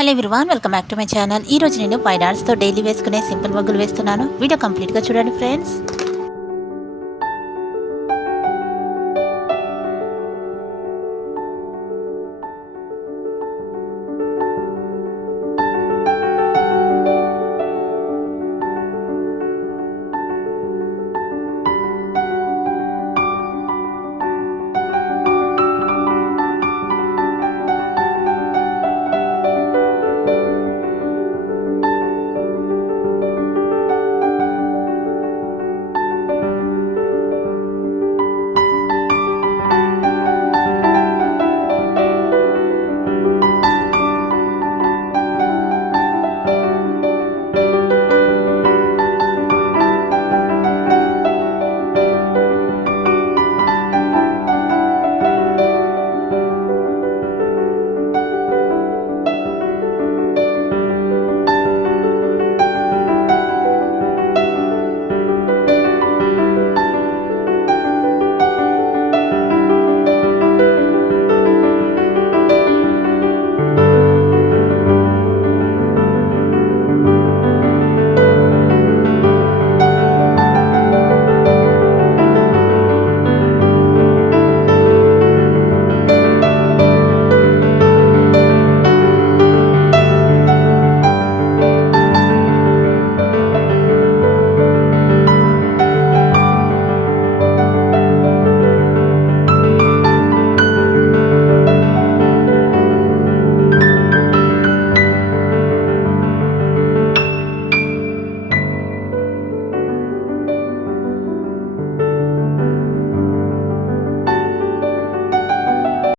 Hello everyone, welcome back to my channel. ఈ రోజు నేను $5 తో డైలీ వేసుకునే సింపుల్ ముగ్గులు వేస్తున్నాను. వీడియో కంప్లీట్గా చూడండి ఫ్రెండ్స్.